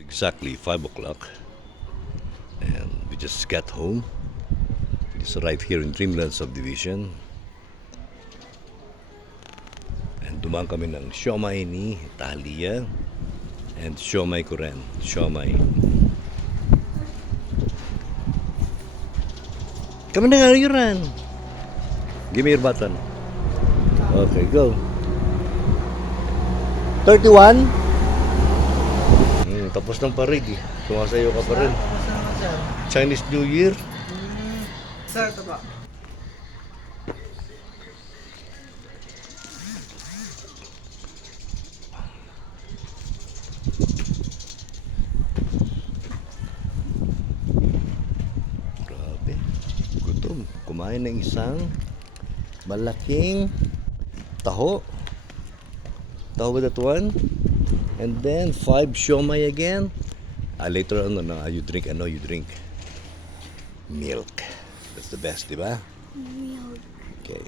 Exactly 5 o'clock, and we just got home. We just arrived here in Dreamland Subdivision. And dumaan kami ng siomay ni Talia and siomay ko rin. Siomay. Kami na nga yuran. Give me your button. Okay, go. 31? Tapos ng parade eh. Sumasayo ka pa rin. Chinese New Year. Sir, ito po. Grabe. Gutom. Kumain ng isang malaking taho. Taho with that one. And then 5 siomay again. Later on, you drink. I know you drink milk. That's the best, di ba? Milk. Okay.